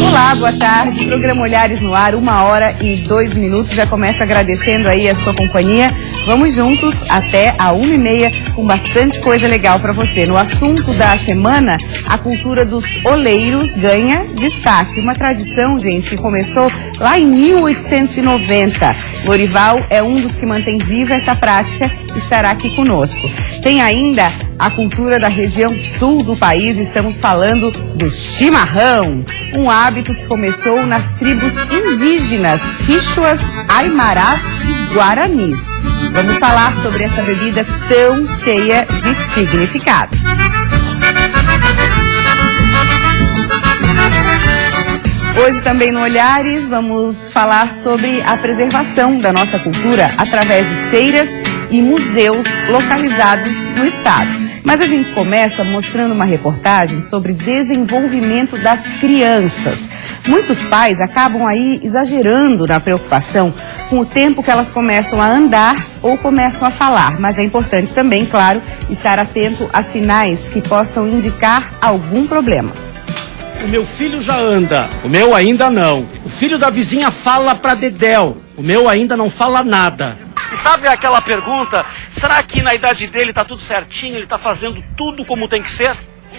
Olá, boa tarde. Programa Olhares no ar, 1h02. Já começo agradecendo aí a sua companhia. Vamos juntos até a 1h30 com bastante coisa legal para você. No assunto da semana, a cultura dos oleiros ganha destaque. Uma tradição, gente, que começou lá em 1890. Lorival é um dos que mantém viva essa prática e estará aqui conosco. Tem ainda a cultura da região sul do país, estamos falando do chimarrão, um hábito que começou nas tribos indígenas, quichuas, aimarás e guaranis. Vamos falar sobre essa bebida tão cheia de significados. Hoje também no Olhares vamos falar sobre a preservação da nossa cultura através de feiras e museus localizados no estado. Mas a gente começa mostrando uma reportagem sobre desenvolvimento das crianças. Muitos pais acabam aí exagerando na preocupação com o tempo que elas começam a andar ou começam a falar. Mas é importante também, claro, estar atento a sinais que possam indicar algum problema. O meu filho já anda, o meu ainda não. O filho da vizinha fala pra dedéu, o meu ainda não fala nada. E sabe aquela pergunta, será que na idade dele tá tudo certinho, ele tá fazendo tudo como tem que ser?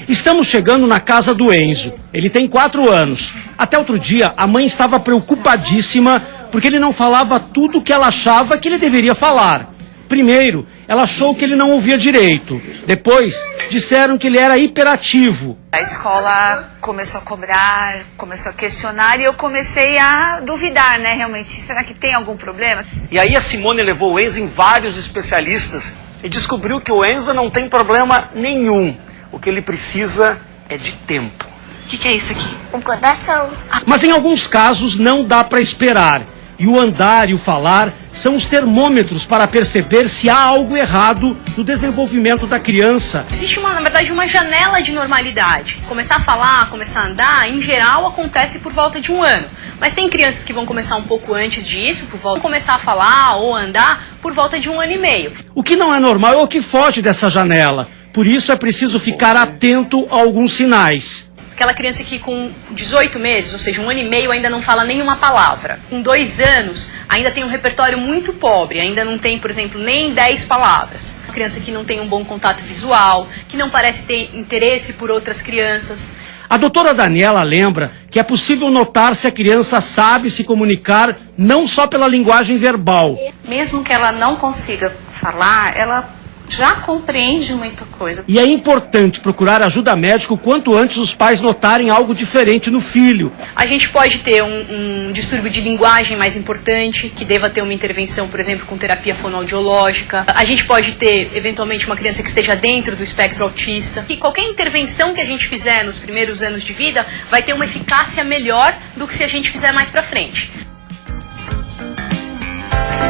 Estamos chegando na casa do Enzo, ele tem 4 anos. Até outro dia, a mãe estava preocupadíssima porque ele não falava tudo o que ela achava que ele deveria falar. Primeiro, ela achou que ele não ouvia direito. Depois, disseram que ele era hiperativo. A escola começou a cobrar, começou a questionar e eu comecei a duvidar, né, realmente. Será que tem algum problema? E aí a Simone levou o Enzo em vários especialistas e descobriu que o Enzo não tem problema nenhum. O que ele precisa é de tempo. O que é isso aqui? Um coração. Mas em alguns casos não dá para esperar. E o andar e o falar são os termômetros para perceber se há algo errado no desenvolvimento da criança. Existe, na verdade, uma janela de normalidade. Começar a falar, começar a andar, em geral, acontece por volta de 1 ano. Mas tem crianças que vão começar um pouco antes disso, começar a falar ou andar por volta de 1 ano e meio. O que não é normal é o que foge dessa janela. Por isso é preciso ficar atento a alguns sinais. Aquela criança que com 18 meses, ou seja, 1 ano e meio, ainda não fala nenhuma palavra. Com 2 anos, ainda tem um repertório muito pobre, ainda não tem, por exemplo, nem 10 palavras. Uma criança que não tem um bom contato visual, que não parece ter interesse por outras crianças. A doutora Daniela lembra que é possível notar se a criança sabe se comunicar não só pela linguagem verbal. Mesmo que ela não consiga falar, ela já compreende muita coisa. E é importante procurar ajuda médica o quanto antes os pais notarem algo diferente no filho. A gente pode ter um distúrbio de linguagem mais importante, que deva ter uma intervenção, por exemplo, com terapia fonoaudiológica. A gente pode ter, eventualmente, uma criança que esteja dentro do espectro autista. E qualquer intervenção que a gente fizer nos primeiros anos de vida vai ter uma eficácia melhor do que se a gente fizer mais pra frente.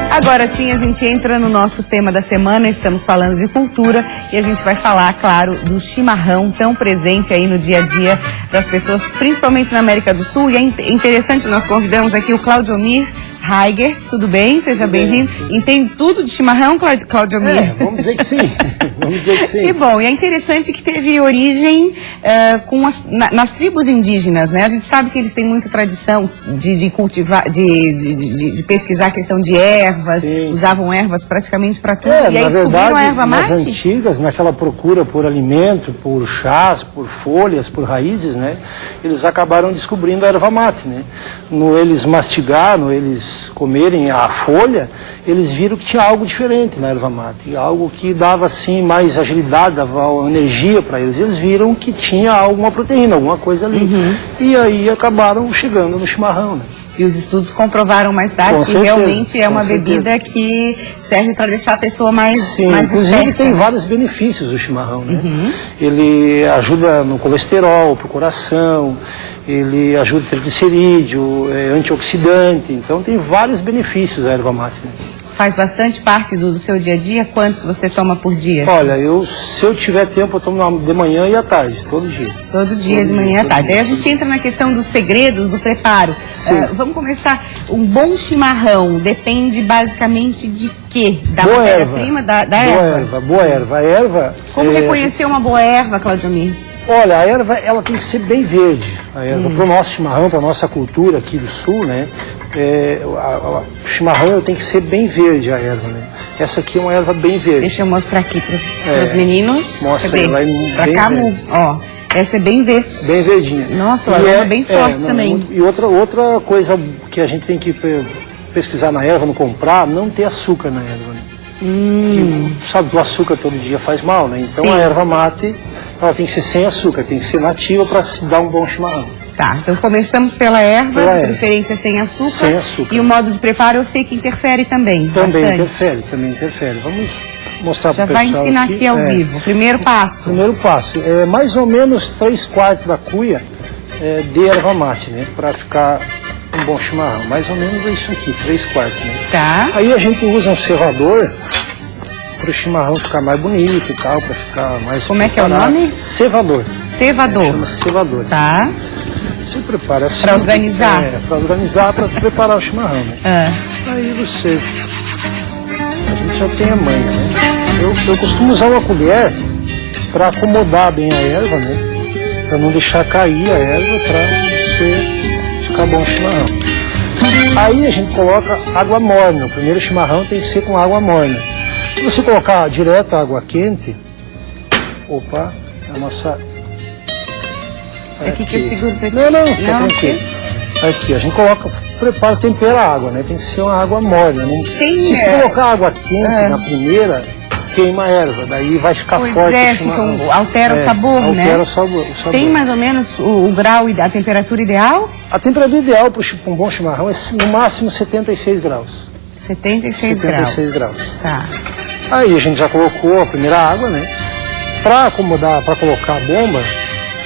Agora sim a gente entra no nosso tema da semana, estamos falando de cultura e a gente vai falar, claro, do chimarrão tão presente aí no dia a dia das pessoas, principalmente na América do Sul. E é interessante, nós convidamos aqui o Claudiomir Heigert, tudo bem? Seja bem-vindo. Entende tudo de chimarrão, Claudiomir? Vamos dizer que sim. Vamos dizer que sim. E bom, e é interessante que teve origem nas tribos indígenas, né? A gente sabe que eles têm muita tradição de cultivar, de pesquisar a questão de ervas, sim. Usavam ervas praticamente para tudo. E aí descobriram a erva mate? Nas antigas, naquela procura por alimento, por chás, por folhas, por raízes, né? Eles acabaram descobrindo a erva mate, né? No eles mastigaram, eles comerem a folha, eles viram que tinha algo diferente na erva mate, algo que dava assim mais agilidade, dava energia para eles. Eles viram que tinha alguma proteína, alguma coisa ali. Uhum. E aí acabaram chegando no chimarrão, né? E os estudos comprovaram mais tarde que realmente é uma bebida que serve para deixar a pessoa mais inclusive desperta. Tem vários benefícios o chimarrão, né? Uhum. Ele ajuda no colesterol, pro coração, ele ajuda o triglicerídeo, é antioxidante, então tem vários benefícios a erva mate, né? Faz bastante parte do seu dia a dia? Quantos você toma por dia? Olha, se eu tiver tempo, eu tomo de manhã e à tarde, todo dia. Todo dia, de manhã e à tarde. Aí a gente entra na questão dos segredos, do preparo. Vamos começar. Um bom chimarrão depende basicamente de quê? Da matéria-prima, da erva? Boa erva. A erva... Como reconhecer uma boa erva, Claudiomir? Olha, a erva, ela tem que ser bem verde. A erva, para o nosso chimarrão, para a nossa cultura aqui do sul, né? O chimarrão tem que ser bem verde, a erva, né? Essa aqui é uma erva bem verde. Deixa eu mostrar aqui para os meninos. Mostra, cadê? Vai pra bem cá, verde. ó. Essa é bem verde. Bem verdinha. Nossa, o aroma é bem forte também. E outra coisa que a gente tem que pesquisar na erva, não comprar, não ter açúcar na erva, né? Que, sabe que o açúcar todo dia faz mal, né? Então a erva mate, ela tem que ser sem açúcar, tem que ser nativa para se dar um bom chimarrão. Tá, então começamos pela erva, de preferência sem açúcar. Sem açúcar. E o modo de preparo eu sei que interfere também. Também bastante. interfere. Vamos mostrar para o pessoal. Já vai ensinar aqui ao vivo. Primeiro passo. Primeiro passo. É mais ou menos 3/4 da cuia de erva mate, né? Para ficar um bom chimarrão. Mais ou menos é isso aqui, 3/4, né? Tá. Aí a gente usa um cevador para o chimarrão ficar mais bonito e tal, para ficar mais... Como é que é o nome? Cevador. Cevador. Chama-se cevador. Tá. Você prepara assim. Para organizar? Para organizar, para preparar o chimarrão, né? Aí você... A gente já tem a manha, né? Eu costumo usar uma colher para acomodar bem a erva, né? Para não deixar cair a erva, para ficar bom o chimarrão. Aí a gente coloca água morna. O primeiro chimarrão tem que ser com água morna. Se você colocar direto a água quente, opa, a nossa... Aqui que eu seguro pra ti. Não precisa. Aqui, a gente coloca, prepara, tempera a água, né? Tem que ser uma água morna. Não... Se você colocar água quente na primeira, queima a erva, daí vai ficar forte o chimarrão. Altera o sabor, né? Altera o sabor. Tem mais ou menos o grau e a temperatura ideal? A temperatura ideal para um bom chimarrão é no máximo 76 graus. 76 graus. Tá. Aí a gente já colocou a primeira água, né? Para acomodar, para colocar a bomba,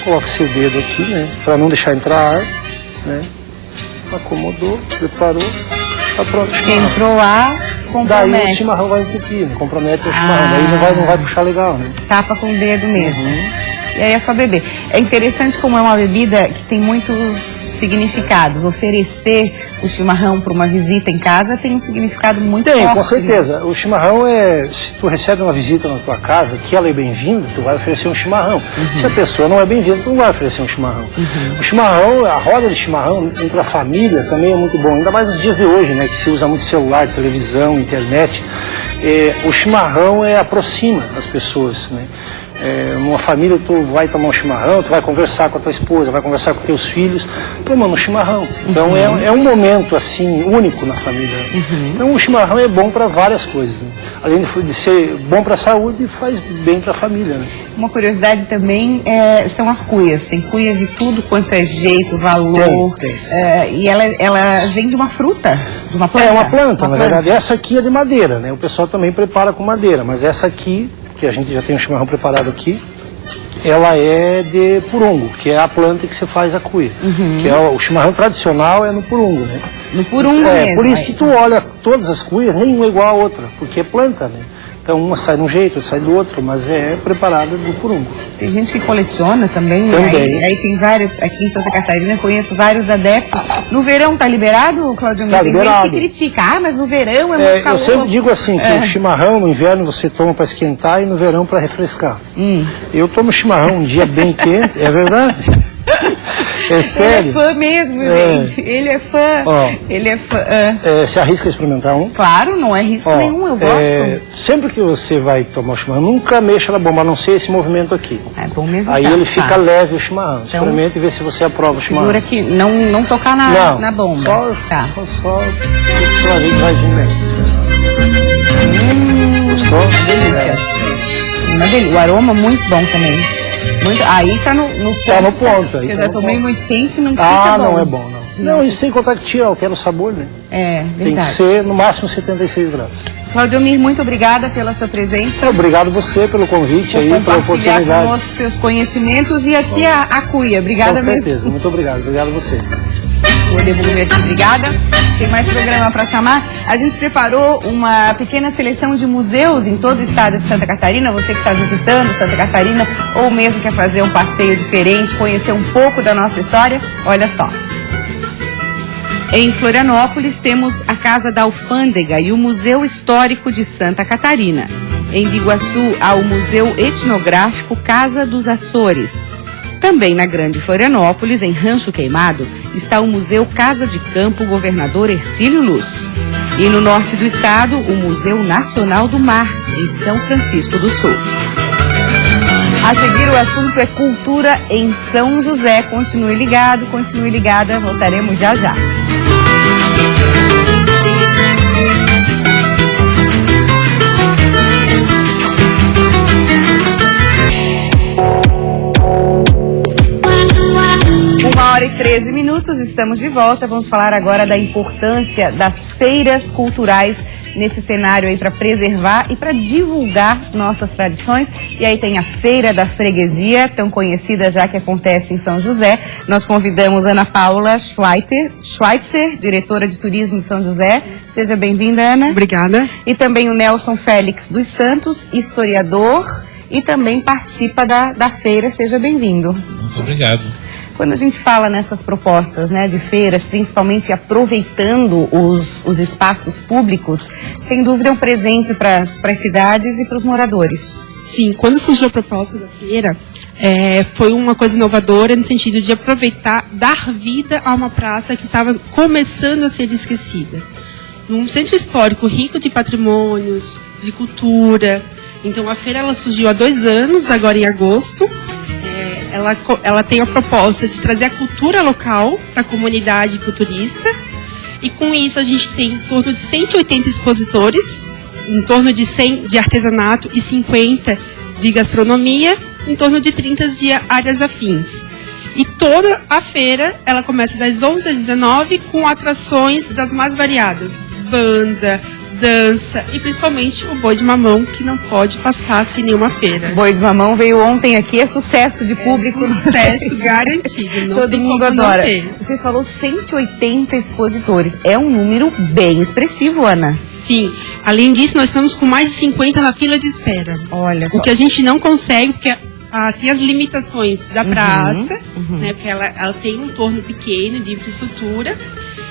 coloca seu dedo aqui, né? Para não deixar entrar ar, né? Acomodou, preparou, tá pronto. Se entrou ar, compromete. Daí o chimarrão vai entupir, compromete o chimarrão, daí não vai puxar legal, né? Tapa com o dedo mesmo. E aí é só beber. É interessante como é uma bebida que tem muitos significados. Oferecer o chimarrão para uma visita em casa tem um significado muito forte. Tem, com certeza. O chimarrão se tu recebe uma visita na tua casa, que ela é bem-vinda, tu vai oferecer um chimarrão. Se a pessoa não é bem-vinda, tu não vai oferecer um chimarrão. O chimarrão, a roda de chimarrão entre a família também é muito bom. Ainda mais nos dias de hoje, né, que se usa muito celular, televisão, internet. O chimarrão aproxima as pessoas, né? Numa família tu vai tomar um chimarrão, tu vai conversar com a tua esposa, vai conversar com teus filhos, tomando um chimarrão. Então é um momento assim único na família. Então o chimarrão é bom para várias coisas, né? Além de ser bom para a saúde, faz bem para a família, né? Uma curiosidade também são as cuias. Tem cuias de tudo quanto é jeito, valor. Tem. E ela vem de uma fruta, de uma planta. É uma planta, na verdade. Essa aqui é de madeira, né? O pessoal também prepara com madeira, mas essa aqui, que a gente já tem um chimarrão preparado aqui, ela é de purungo, que é a planta que você faz a cuia. Que o chimarrão tradicional é no purungo, né? No purungo mesmo. Por isso que tu olha todas as cuias, nenhuma é igual a outra, porque é planta, né? Então uma sai de um jeito, outra sai do outro, mas é preparada do purungo. Tem gente que coleciona também. Aí tem várias, aqui em Santa Catarina eu conheço vários adeptos. No verão tá liberado, Claudio? Tá liberado. Tem gente que critica, mas no verão é muito calor. Eu sempre digo assim, que o chimarrão no inverno você toma para esquentar e no verão para refrescar. Eu tomo chimarrão um dia bem quente, é verdade. É sério. Ele é fã mesmo, gente. Ele é fã. Ele é fã. Se arrisca a experimentar um? Claro, não é risco nenhum, eu gosto. Sempre que você vai tomar o chimarrão, nunca mexa na bomba, a não ser esse movimento aqui. É bom mesmo. Aí ele fica leve o chimarrão. Então, experimenta e vê se você aprova o chimarrão. Segura que não tocar na bomba. Só ver que vai vir bem. Gostou? Delícia. Uma delícia. O aroma muito bom também. Aí tá no ponto. Tá no ponto. Aí eu já tomei muito quente e não fica bom. Não é bom, não. Não, e sem contar que tira, altera o sabor, né? É, verdade. Tem que ser no máximo 76 graus. Claudiomir, muito obrigada pela sua presença. Obrigado você pelo convite aí, pela oportunidade. Compartilhar conosco seus conhecimentos e aqui a cuia. Obrigada mesmo. Com certeza, muito obrigado. Obrigado a você. poder volume aqui, obrigada. Tem mais programa para chamar. A gente preparou uma pequena seleção de museus em todo o estado de Santa Catarina. Você que está visitando Santa Catarina ou mesmo quer fazer um passeio diferente, conhecer um pouco da nossa história, olha só. Em Florianópolis temos a Casa da Alfândega e o Museu Histórico de Santa Catarina. Em Biguaçu há o Museu Etnográfico Casa dos Açores. Também na Grande Florianópolis, em Rancho Queimado, está o Museu Casa de Campo Governador Hercílio Luz. E no norte do estado, o Museu Nacional do Mar, em São Francisco do Sul. A seguir, o assunto é cultura em São José. Continue ligado, continue ligada, voltaremos já já. E 13 minutos, estamos de volta. Vamos falar agora da importância das feiras culturais nesse cenário aí para preservar e para divulgar nossas tradições. E aí tem a Feira da Freguesia, tão conhecida já que acontece em São José. Nós convidamos Ana Paula Schweitzer, diretora de turismo de São José. Seja bem-vinda, Ana. Obrigada. E também o Nelson Félix dos Santos, historiador, e também participa da feira. Seja bem-vindo. Muito obrigado. Quando a gente fala nessas propostas, né, de feiras, principalmente aproveitando os espaços públicos, sem dúvida é um presente para as cidades e para os moradores. Sim, quando surgiu a proposta da feira, foi uma coisa inovadora no sentido de aproveitar, dar vida a uma praça que estava começando a ser esquecida. Num centro histórico rico de patrimônios, de cultura. Então a feira ela surgiu há 2 anos, agora em agosto. Ela tem a proposta de trazer a cultura local para a comunidade e para o turista. E com isso a gente tem em torno de 180 expositores, em torno de 100 de artesanato e 50 de gastronomia, em torno de 30 de áreas afins. E toda a feira, ela começa das 11 às 19 com atrações das mais variadas. Banda, dança e principalmente o boi de mamão, que não pode passar sem nenhuma feira. Boi de mamão veio ontem aqui, é sucesso de público. Sucesso garantido. Todo mundo adora. Você falou 180 expositores. É um número bem expressivo, Ana. Sim. Além disso, nós estamos com mais de 50 na fila de espera. Olha só. O que a gente não consegue, porque tem as limitações da praça, né, porque ela tem um torno pequeno de infraestrutura.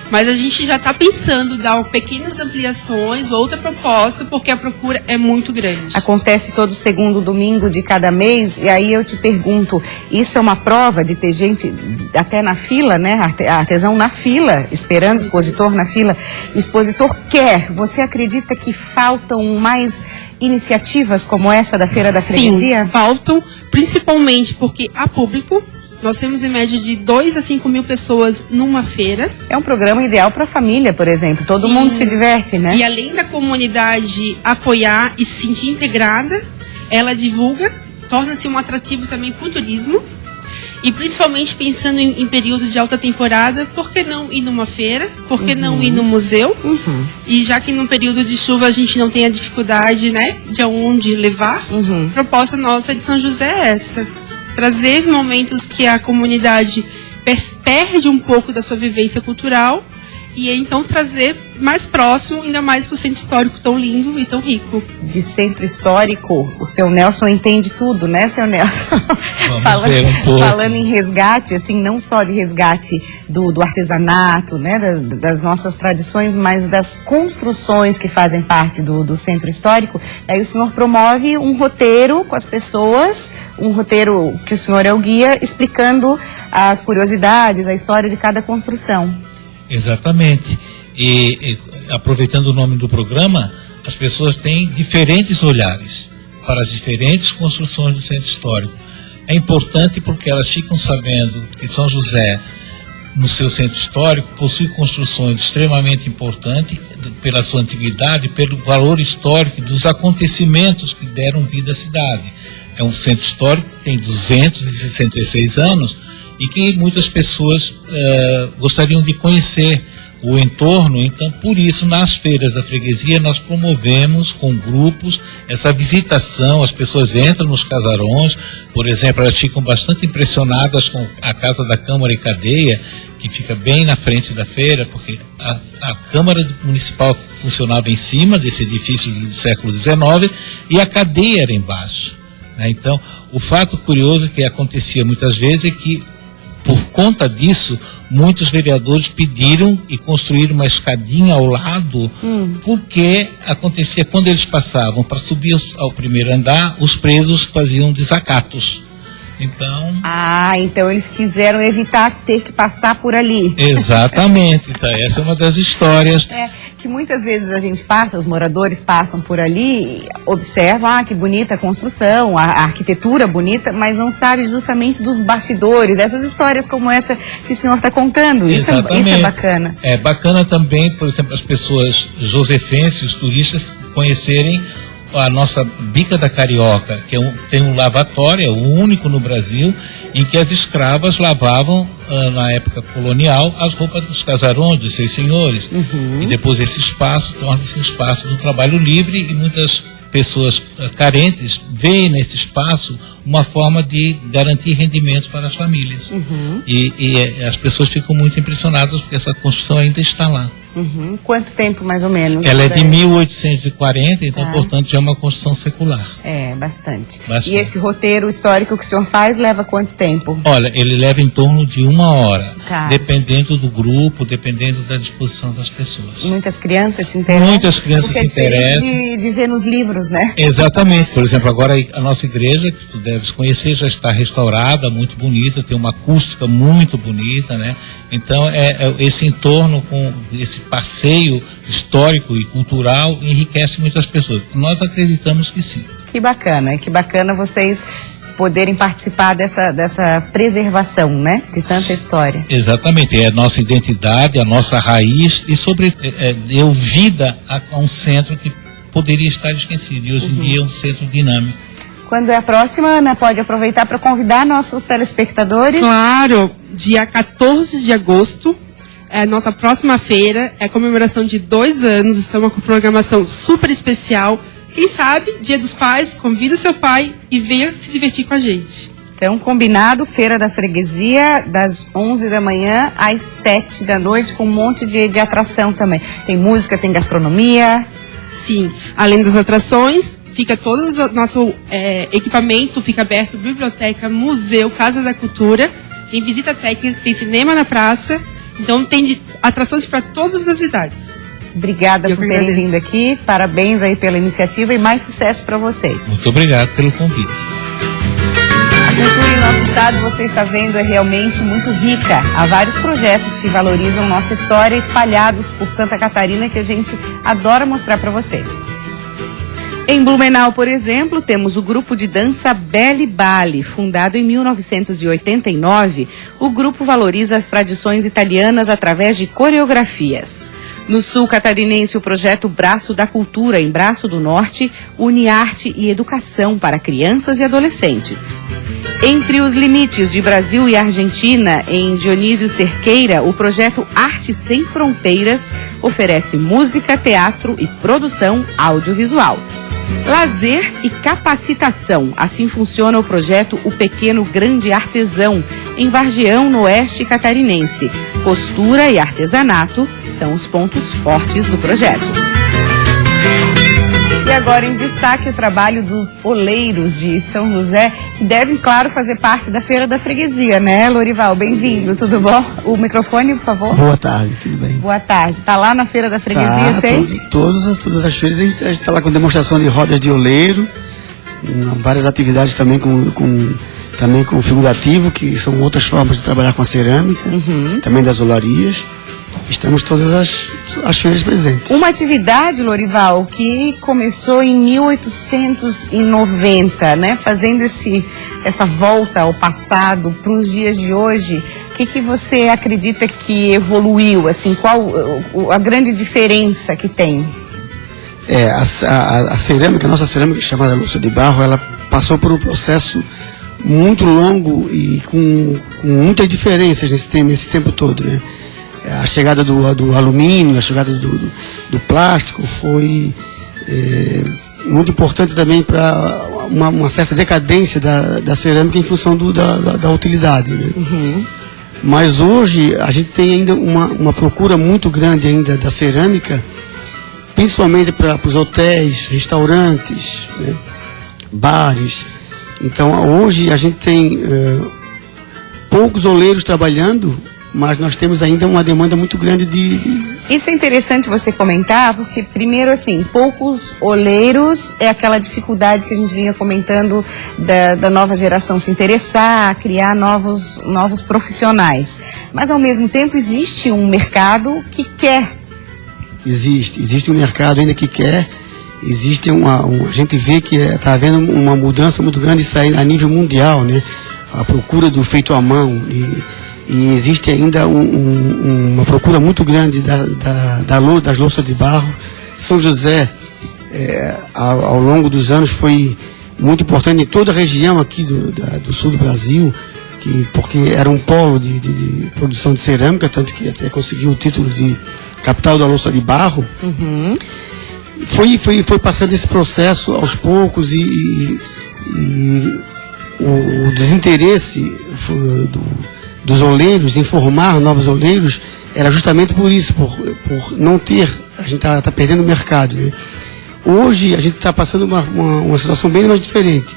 Mas a gente já está pensando em dar pequenas ampliações, outra proposta, porque a procura é muito grande. Acontece todo segundo domingo de cada mês, e aí eu te pergunto, isso é uma prova de ter gente até na fila, né? Artesão na fila, esperando o expositor na fila. O expositor quer. Você acredita que faltam mais iniciativas como essa da Feira da Freguesia? Sim, faltam, principalmente porque há público. Nós temos em média de 2 a 5 mil pessoas numa feira. É um programa ideal para a família, por exemplo. Todo mundo se diverte, né? E além da comunidade apoiar e se sentir integrada, ela divulga, torna-se um atrativo também para o turismo. E principalmente pensando em período de alta temporada, por que não ir numa feira? Por que não ir no museu? E já que no período de chuva a gente não tem a dificuldade, né, de aonde levar, a proposta nossa de São José é essa. Trazer momentos que a comunidade perde um pouco da sua vivência cultural e então trazer mais próximo, ainda mais para o centro histórico tão lindo e tão rico. De centro histórico, o seu Nelson entende tudo, né, seu Nelson? Falando em resgate, assim, não só de resgate do artesanato, né, das nossas tradições, mas das construções que fazem parte do centro histórico. Aí o senhor promove um roteiro com as pessoas, um roteiro que o senhor é o guia, explicando as curiosidades, a história de cada construção. Exatamente. E aproveitando o nome do programa, as pessoas têm diferentes olhares para as diferentes construções do centro histórico. É importante porque elas ficam sabendo que São José, no seu centro histórico, possui construções extremamente importantes pela sua antiguidade, pelo valor histórico dos acontecimentos que deram vida à cidade. É um centro histórico que tem 266 anos e que muitas pessoas gostariam de conhecer o entorno. Então, por isso, nas feiras da freguesia, nós promovemos com grupos essa visitação. As pessoas entram nos casarões, por exemplo, elas ficam bastante impressionadas com a Casa da Câmara e Cadeia, que fica bem na frente da feira, porque a Câmara Municipal funcionava em cima desse edifício do século XIX e a cadeia era embaixo, né? Então, o fato curioso que acontecia muitas vezes é que, por conta disso, muitos vereadores pediram e construíram uma escadinha ao lado, porque acontecia quando eles passavam para subir ao primeiro andar, os presos faziam desacatos. Então... então eles quiseram evitar ter que passar por ali. Exatamente. Então, essa é uma das histórias. Que muitas vezes a gente passa, os moradores passam por ali, observam, que bonita a construção, a arquitetura bonita, mas não sabe justamente dos bastidores, dessas histórias como essa que o senhor está contando. Isso é bacana. É bacana também, por exemplo, as pessoas josefenses, os turistas, conhecerem a nossa Bica da Carioca, que tem um lavatório, é o único no Brasil, em que as escravas lavavam, na época colonial, as roupas dos casarões, dos seus senhores. E depois esse espaço torna-se um espaço do trabalho livre, e muitas pessoas carentes veem nesse espaço uma forma de garantir rendimentos para as famílias. E as pessoas ficam muito impressionadas porque essa construção ainda está lá. Quanto tempo, mais ou menos? Ela é de 1840, então, portanto, já é uma construção secular. Bastante. E esse roteiro histórico que o senhor faz leva quanto tempo? Olha, ele leva em torno de 1 hora, dependendo do grupo, dependendo da disposição das pessoas. Muitas crianças se interessam? Muitas crianças se interessam. De ver nos livros, né? Exatamente. Por exemplo, agora a nossa igreja, que tu deves conhecer, já está restaurada, muito bonita, tem uma acústica muito bonita, né? Então, esse entorno com esse passeio histórico e cultural enriquece muitas pessoas. Nós acreditamos que sim. Que bacana vocês poderem participar dessa preservação, né, de tanta história. Exatamente, é a nossa identidade, a nossa raiz, e deu vida a um centro que poderia estar esquecido, e hoje em dia é um centro dinâmico. Quando é a próxima, Ana, pode aproveitar para convidar nossos telespectadores? Claro, dia 14 de agosto, é a nossa próxima feira, é a comemoração de 2 anos, estamos com programação super especial. Quem sabe, Dia dos Pais, convida o seu pai e venha se divertir com a gente. Então, combinado, Feira da Freguesia, das 11 da manhã às 7 da noite, com um monte de atração também. Tem música, tem gastronomia. Sim, além das atrações, fica todo o nosso equipamento, fica aberto, biblioteca, museu, Casa da Cultura, tem visita técnica, tem cinema na praça, então tem atrações para todas as idades. Obrigada por terem vindo aqui, parabéns aí pela iniciativa e mais sucesso para vocês. Muito obrigado pelo convite. A cultura em nosso estado, você está vendo, é realmente muito rica. Há vários projetos que valorizam nossa história espalhados por Santa Catarina que a gente adora mostrar para você. Em Blumenau, por exemplo, temos o grupo de dança Belli Balli. Fundado em 1989, o grupo valoriza as tradições italianas através de coreografias. No sul catarinense, o projeto Braço da Cultura, em Braço do Norte, une arte e educação para crianças e adolescentes. Entre os limites de Brasil e Argentina, em Dionísio Cerqueira, o projeto Arte Sem Fronteiras oferece música, teatro e produção audiovisual. Lazer e capacitação. Assim funciona o projeto O Pequeno Grande Artesão, em Vargião, no oeste catarinense. Costura e artesanato são os pontos fortes do projeto. E agora em destaque o trabalho dos oleiros de São José, que devem, claro, fazer parte da Feira da Freguesia, né, Lorival? Bem-vindo, tudo bom? O microfone, por favor. Boa tarde, tudo bem. Boa tarde. Está lá na Feira da Freguesia sempre? Todas as feiras, a gente está lá com demonstração de rodas de oleiro, várias atividades também também com figurativo, que são outras formas de trabalhar com a cerâmica, também das olarias. Estamos todas as feiras presentes. Uma atividade, Lorival, que começou em 1890, né? Fazendo essa volta ao passado para os dias de hoje. O que você acredita que evoluiu? Assim, qual a grande diferença que tem? A cerâmica, a nossa cerâmica chamada louça de barro, ela passou por um processo muito longo e com muitas diferenças nesse tempo todo, né? A chegada do alumínio, a chegada do plástico foi muito importante também para uma certa decadência da cerâmica em função da utilidade, né? Mas hoje a gente tem ainda uma procura muito grande ainda da cerâmica, principalmente para os hotéis, restaurantes, né? Bares. Então hoje a gente tem poucos oleiros trabalhando, mas nós temos ainda uma demanda muito grande Isso é interessante você comentar, porque primeiro assim, poucos oleiros é aquela dificuldade que a gente vinha comentando da nova geração se interessar, criar novos profissionais. Mas ao mesmo tempo existe um mercado que quer. Existe um mercado ainda que quer. Existe a gente vê que está havendo uma mudança muito grande isso aí a nível mundial, né? A procura do feito à mão e existe ainda uma procura muito grande das louças de barro. São José, ao longo dos anos, foi muito importante em toda a região aqui do sul do Brasil, porque era um polo de produção de cerâmica, tanto que até conseguiu o título de capital da louça de barro. Foi passando esse processo aos poucos e o desinteresse dos oleiros em formar novos oleiros era justamente por isso, por não ter, a gente está perdendo o mercado, né? Hoje a gente está passando uma situação bem mais diferente.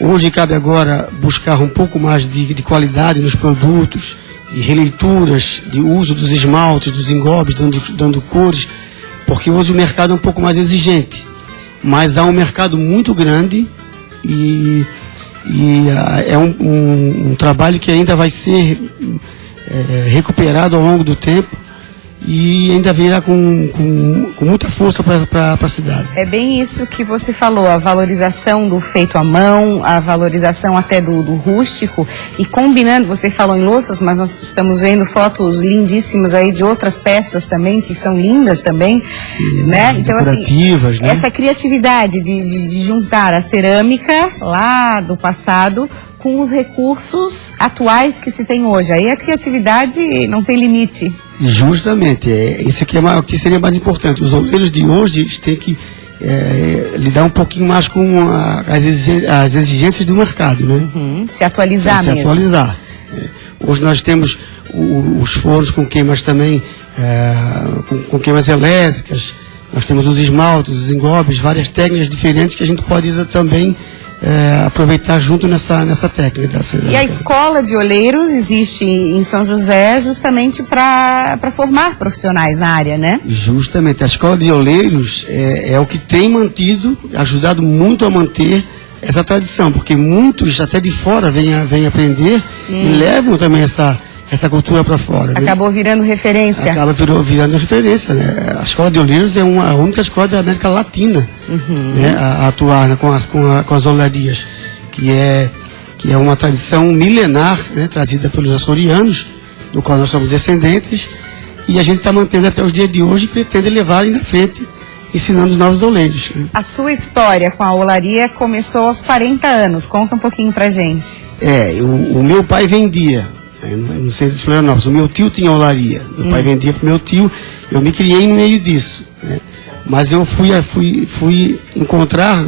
Hoje cabe agora buscar um pouco mais de qualidade nos produtos, de releituras, de uso dos esmaltes, dos engobes, dando cores, porque hoje o mercado é um pouco mais exigente, mas há um mercado muito grande e é um trabalho que ainda vai ser recuperado ao longo do tempo e ainda virá com muita força para a cidade. É bem isso que você falou, a valorização do feito à mão, a valorização até do rústico, e combinando, você falou em louças, mas nós estamos vendo fotos lindíssimas aí de outras peças também, que são lindas também. Sim, né? Então, assim, né? Essa criatividade de juntar a cerâmica lá do passado com os recursos atuais que se tem hoje. Aí a criatividade não tem limite. Justamente, isso aqui o que seria mais importante. Os oleiros de hoje têm que lidar um pouquinho mais com as exigências do mercado, né? Se atualizar mesmo. Se atualizar. Hoje nós temos os fornos com queimas também, com queimas elétricas, nós temos os esmaltes, os engobes, várias técnicas diferentes que a gente pode também aproveitar junto nessa técnica. E a escola de oleiros existe em São José justamente para formar profissionais na área, né? Justamente. A escola de oleiros é o que tem ajudado muito a manter essa tradição, porque muitos até de fora vêm aprender e levam também essa cultura para fora. Acabou virando referência. Acaba virando referência, né? A escola de oleiros é a única escola da América Latina, né, a atuar com as olarias, que é uma tradição milenar, né, trazida pelos açorianos, do qual nós somos descendentes, e a gente está mantendo até os dias de hoje e pretende levar ainda à frente, ensinando os novos oleiros. A sua história com a olaria começou aos 40 anos. Conta um pouquinho pra gente. O meu pai vendia no centro de Florianópolis. O meu tio tinha olaria. Meu pai vendia para o meu tio. Eu me criei no meio disso, né? Mas eu fui me encontrar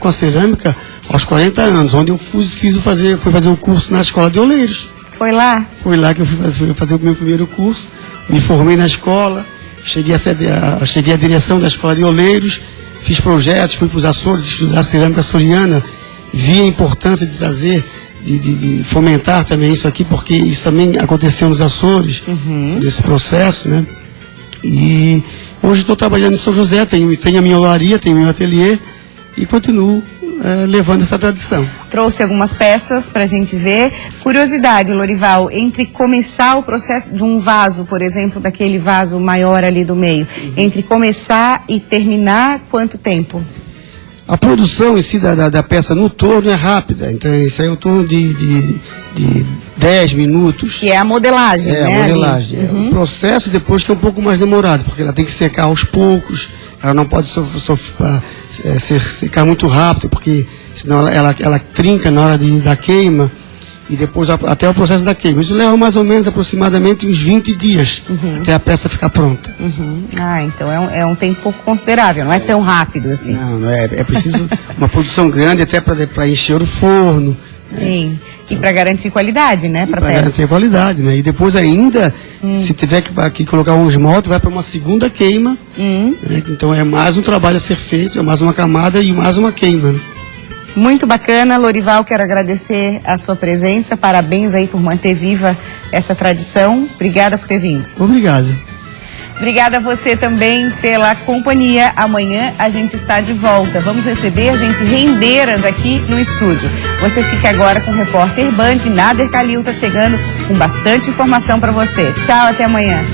com a cerâmica aos 40 anos, onde eu fui fazer o curso na escola de oleiros. Foi lá? Foi lá que eu fui fazer o meu primeiro curso. Me formei na escola. Cheguei à direção da escola de oleiros. Fiz projetos, fui para os Açores estudar cerâmica açoriana. Vi a importância de trazer, de fomentar também isso aqui, porque isso também aconteceu nos Açores, nesse processo, né? E hoje estou trabalhando em São José, tenho a minha olaria, tenho o meu ateliê e continuo levando essa tradição. Trouxe algumas peças para a gente ver. Curiosidade, Lorival, entre começar o processo de um vaso, por exemplo, daquele vaso maior ali do meio, entre começar e terminar, quanto tempo? A produção em si da peça no torno é rápida, então isso aí é o torno de 10 minutos. Que é a modelagem, né? É a modelagem. O processo depois que é um pouco mais demorado, porque ela tem que secar aos poucos, ela não pode secar muito rápido, porque senão ela trinca na hora da queima. e depois até o processo da queima. Isso leva mais ou menos aproximadamente uns 20 dias até a peça ficar pronta. Ah, então é um tempo pouco considerável, não é tão rápido assim. Não é preciso uma produção grande até para encher o forno. Sim, e para garantir qualidade, né, para Para peça. garantir a qualidade, né? E depois ainda, se tiver que colocar um esmalte, vai para uma segunda queima. Né? Então é mais um trabalho a ser feito, é mais uma camada e mais uma queima. Né? Muito bacana, Lorival, quero agradecer a sua presença, parabéns aí por manter viva essa tradição, obrigada por ter vindo. Obrigado. Obrigada a você também pela companhia. Amanhã a gente está de volta. Vamos receber gente rendeiras aqui no estúdio. Você fica agora com o repórter Band. Nader Kalil está chegando com bastante informação para você. Tchau, até amanhã.